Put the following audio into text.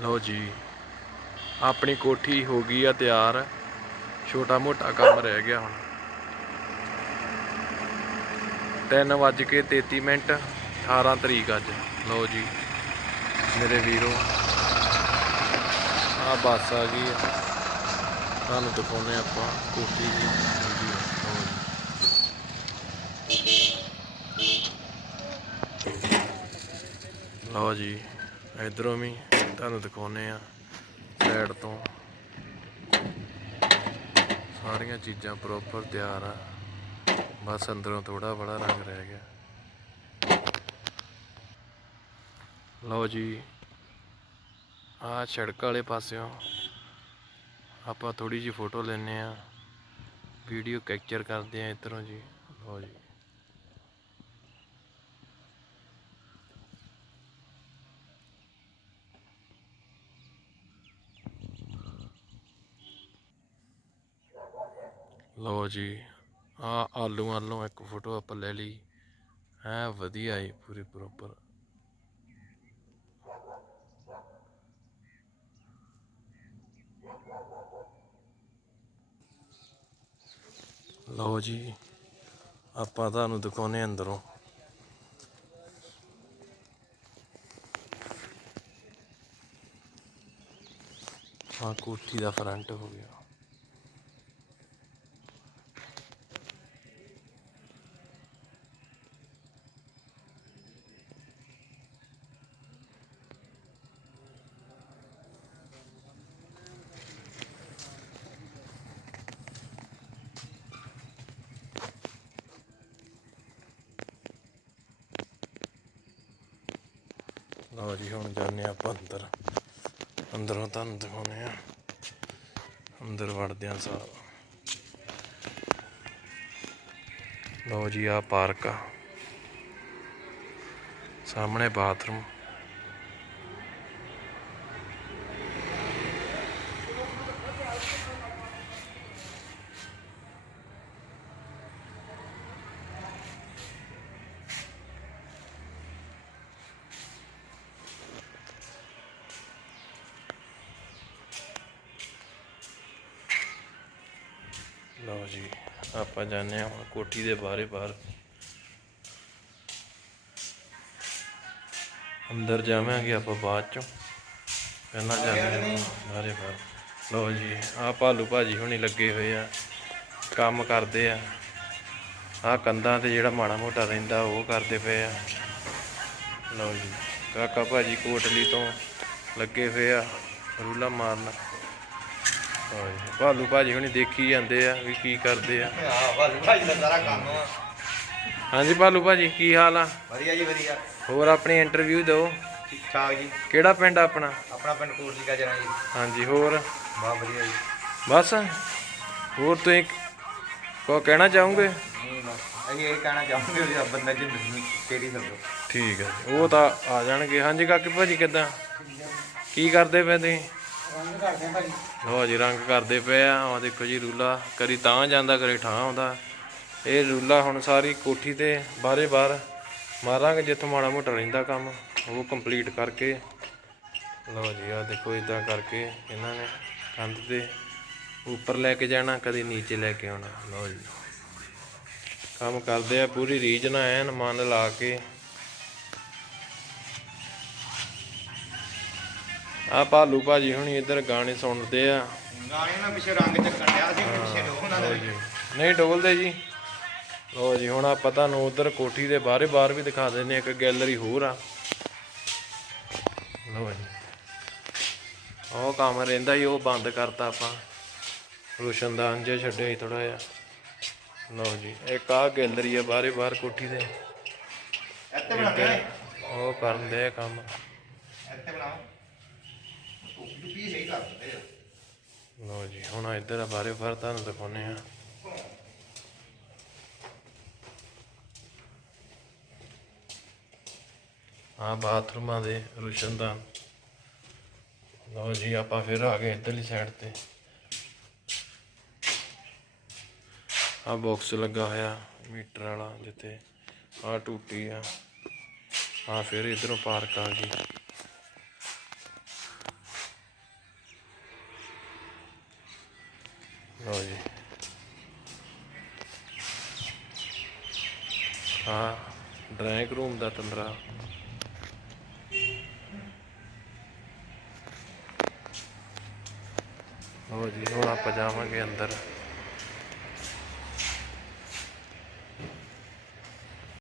ਲਓ ਜੀ, ਆਪਣੀ ਕੋਠੀ ਹੋ ਗਈ ਆ ਤਿਆਰ। ਛੋਟਾ ਮੋਟਾ ਕੰਮ ਰਹਿ ਗਿਆ ਹੁਣ। 3 ਵੱਜ ਕੇ 33 ਮਿੰਟ 18 ਤਰੀਕ ਅੱਜ। ਲਓ ਜੀ, ਮੇਰੇ ਵੀਰੋ ਆ ਬੱਸ ਆ ਗਈ ਆ। ਤੁਹਾਨੂੰ ਦਿਖਾਉਨੇ ਆਪਾਂ ਕੋਠੀ ਦੀ। ਲਓ ਜੀ। ਇਧਰੋਂ ਵੀ ਤੁਹਾਨੂੰ ਦਿਖਾਉਨੇ ਆ ਸਾਈਡ ਤੋਂ। ਸਾਰੀਆਂ ਚੀਜ਼ਾਂ ਪ੍ਰੋਪਰ ਤਿਆਰ ਆ। ਬਸ ਅੰਦਰੋਂ ਥੋੜਾ ਬੜਾ ਰੰਗ ਰਹਿ ਗਿਆ। ਲਓ ਜੀ ਆ ਸੜਕ ਵਾਲੇ ਪਾਸਿਓਂ ਆਪਾਂ ਥੋੜੀ ਜੀ ਫੋਟੋ ਲੈਨੇ ਆ ਵੀਡੀਓ ਕੈਪਚਰ ਕਰਦੇ ਆ ਇਧਰੋਂ ਜੀ। ਲਓ ਜੀ। ਲਓ ਜੀ ਆ ਆਲੂ ਆਲੂ ਇੱਕ ਫੋਟੋ ਆਪਾਂ ਲੈ ਲਈ। ਹੈ, ਵਧੀਆ ਹੀ ਪੂਰੀ ਪ੍ਰੋਪਰ ਲਓ ਜੀ, ਆਪਾਂ ਤੁਹਾਨੂੰ ਦਿਖਾਉਨੇ ਅੰਦਰੋਂ। ਆ ਕੋਠੀ ਦਾ ਫਰੰਟ ਹੋ ਗਿਆ। ਲਓ ਜੀ, ਹੁਣ ਜਾਂਦੇ ਆਪਾਂ ਅੰਦਰ। ਅੰਦਰੋਂ ਤੁਹਾਨੂੰ ਦਿਖਾਉਨੇ ਆ ਅੰਦਰ ਵੜਦੇ ਆ ਸਾਹਿਬ ਲਓ ਜੀ ਆ ਪਾਰਕ ਆ। ਸਾਹਮਣੇ ਬਾਥਰੂਮ। ਲਓ ਜੀ, ਆਪਾਂ ਜਾਂਦੇ ਹਾਂ ਹੁਣ ਕੋਠੀ ਦੇ ਬਾਹਰੇ ਬਾਹਰ। ਅੰਦਰ ਜਾਵਾਂਗੇ ਆਪਾਂ ਬਾਅਦ ਚੋਂ। ਪਹਿਲਾਂ ਜਾਂਦੇ ਬਾਹਰੇ ਬਾਹਰ। ਲਓ ਜੀ, ਆਹ ਭਾਲੂ ਭਾਜੀ ਹੁਣੀ ਲੱਗੇ ਹੋਏ ਆ, ਕੰਮ ਕਰਦੇ ਆ। ਆਹ ਕੰਧਾਂ ਤੇ ਜਿਹੜਾ ਮਾੜਾ ਮੋਟਾ ਰਹਿੰਦਾ, ਉਹ ਕਰਦੇ ਪਏ ਆ। ਲਓ ਜੀ, ਕਾਕਾ ਭਾਜੀ ਕੋਟਲੀ ਤੋਂ ਲੱਗੇ ਹੋਏ ਆ, ਰੂਲਾ ਮਾਰਨ। ਭਾਲੂ ਭਾਜੀ ਹੁਣੀ ਦੇਖੀ ਜਾਂਦੇ ਆ ਵੀ ਕੀ ਕਰਦੇ ਆ। ਹਾਂ ਬਸ ਭਾਈ ਦਾ ਸਾਰਾ ਕੰਮ ਆ। ਹਾਂਜੀ ਭਾਲੂ ਭਾਜੀ ਕੀ ਹਾਲ ਆ? ਵਧੀਆ ਜੀ ਵਧੀਆ। ਹੋਰ ਆਪਣੀ ਇੰਟਰਵਿਊ ਦਿਓ। ਠੀਕ ਠਾਕ ਜੀ। ਕਿਹੜਾ ਪਿੰਡ ਆ ਆਪਣਾ? ਆਪਣਾ ਪਿੰਡ ਕੋਟਲੀ ਕਾ ਜਣਾ ਜੀ। ਹਾਂਜੀ ਹੋਰ? ਬਹੁਤ ਵਧੀਆ ਜੀ। ਬਸ। ਹੋਰ ਤੁਸੀਂ ਕੋ ਕਹਿਣਾ ਚਾਹੋਗੇ? ਨਹੀਂ ਬਸ। ਅਸੀਂ ਇਹ ਕਹਿਣਾ ਚਾਹੁੰਦੇ ਵੀ ਬੰਦਾ ਜਿੰਦਗੀ ਕਿਹੜੀ ਸਮਝੋ ਠੀਕ ਹੈ ਜੀ, ਉਹ ਤਾਂ ਆ ਜਾਣਗੇ। ਹਾਂਜੀ ਕਾਕੇ ਭਾਜੀ ਕਿੱਦਾਂ? ਕੀ ਕਰਦੇ ਪਏ ਤੁਸੀਂ? ਰੰਗ ਕਰਦੇ ਭਾਈ। ਲਓ ਜੀ, ਰੰਗ ਕਰਦੇ ਪਏ ਆ। ਆ ਦੇਖੋ ਜੀ, ਰੂਲਾ। ਕਰੀ ਤਾਂ ਜਾਂਦਾ ਕਰੀ ਠਾਂ ਆਉਂਦਾ। ਇਹ ਰੂਲਾ ਹੁਣ ਸਾਰੀ ਕੋਠੀ ਤੇ ਬਾਹਰੇ ਬਾਹਰ ਮਾਰਾਂਗੇ, ਜਿੱਥੋਂ ਮਾੜਾ ਮੋਟਾ ਰਹਿੰਦਾ ਕੰਮ। ਉਹ ਕੰਪਲੀਟ ਕਰਕੇ। ਲਓ ਜੀ ਆ ਦੇਖੋ ਇਦਾਂ ਕਰਕੇ ਇਹਨਾਂ ਨੇ ਕੰਧ ਤੇ ਉੱਪਰ ਲੈ ਕੇ ਜਾਣਾ, ਕਦੇ ਨੀਚੇ ਲੈ ਕੇ ਆਉਣਾ। ਲਓ ਜੀ। ਕੰਮ ਕਰਦੇ ਆ, ਪੂਰੀ ਰੀਝ ਨਾਲ ਐਨ ਮਨ ਲਾ ਕੇ ਆ ਭਾਲੂ ਭਾਜੀ ਹੁਣੀ ਇੱਧਰ ਗਾਣੇ ਸੁਣਦੇ ਆ। ਗਾਣੇ ਨਾਲ ਪਿੱਛੇ ਰੰਗ ਚੱਕਣ ਡਿਆ ਸੀ ਪਿੱਛੇ ਉਹਨਾਂ ਲਓ ਦੇ ਨਹੀਂ ਡੋਲਦੇ ਜੀ। ਲੋ ਜੀ ਹੁਣ ਆਪਾਂ ਤੁਹਾਨੂੰ ਉਧਰ ਕੋਠੀ ਦੇ ਬਾਹਰੇ ਬਾਹਰ ਵੀ ਦਿਖਾ ਦਿੰਨੇ ਇੱਕ ਗੈਲਰੀ ਹੋਰ ਆ। ਲੋ ਜੀ। ਉਹ ਕੰਮ ਰਹਿੰਦਾ ਹੀ ਉਹ ਬੰਦ ਕਰਤਾ ਆਪਾਂ। ਰੋਸ਼ਨਦਾਨ ਜਿਹਾ ਛੱਡਿਆ ਸੀ ਥੋੜਾ ਜਿਹਾ। ਲੋ ਜੀ ਇੱਕ ਆ ਗੈਲਰੀ ਆ ਬਾਹਰੇ ਬਾਹਰ ਕੋਠੀ ਦੇ। ਇੱਥੇ ਬਣਾ ਕੇ ਉਹ ਕਰਨ ਦੇ ਕੰਮ। ਇੱਥੇ ਬਣਾਓ। ਟੁੱਪੀ ਸਹੀ ਕਰ ਦਿੰਦੇ ਲੋ ਜੀ, ਹੁਣ ਇੱਧਰ ਆ ਬਾਹਰੇ ਬਾਹਰ ਤੁਹਾਨੂੰ ਦਿਖਾਉਨੇ ਆ ਆ ਬਾਥਰੂਮਾਂ ਦੇ ਰੋਸ਼ਨਦਾਨ ਲਓ ਜੀ, ਆਪਾਂ ਫਿਰ ਆ ਗਏ ਇੱਧਰਲੀ ਸਾਈਡ ਤੇ। ਆ ਬਾਕਸ ਲੱਗਾ ਹੋਇਆ, ਮੀਟਰ ਵਾਲਾ, ਜਿੱਥੇ ਆ ਟੂਟੀ ਆ। ਆ ਫਿਰ ਇਧਰੋਂ ਪਾਰਕ ਆ ਗਈ। ਲਓ ਜੀ। ਹਾਂ ਡਰਾਇੰਗ ਰੂਮ ਦਾ ਤੰਦਰਾ। ਲਓ ਜੀ ਹੁਣ ਆਪਾਂ ਜਾਵਾਂਗੇ ਅੰਦਰ।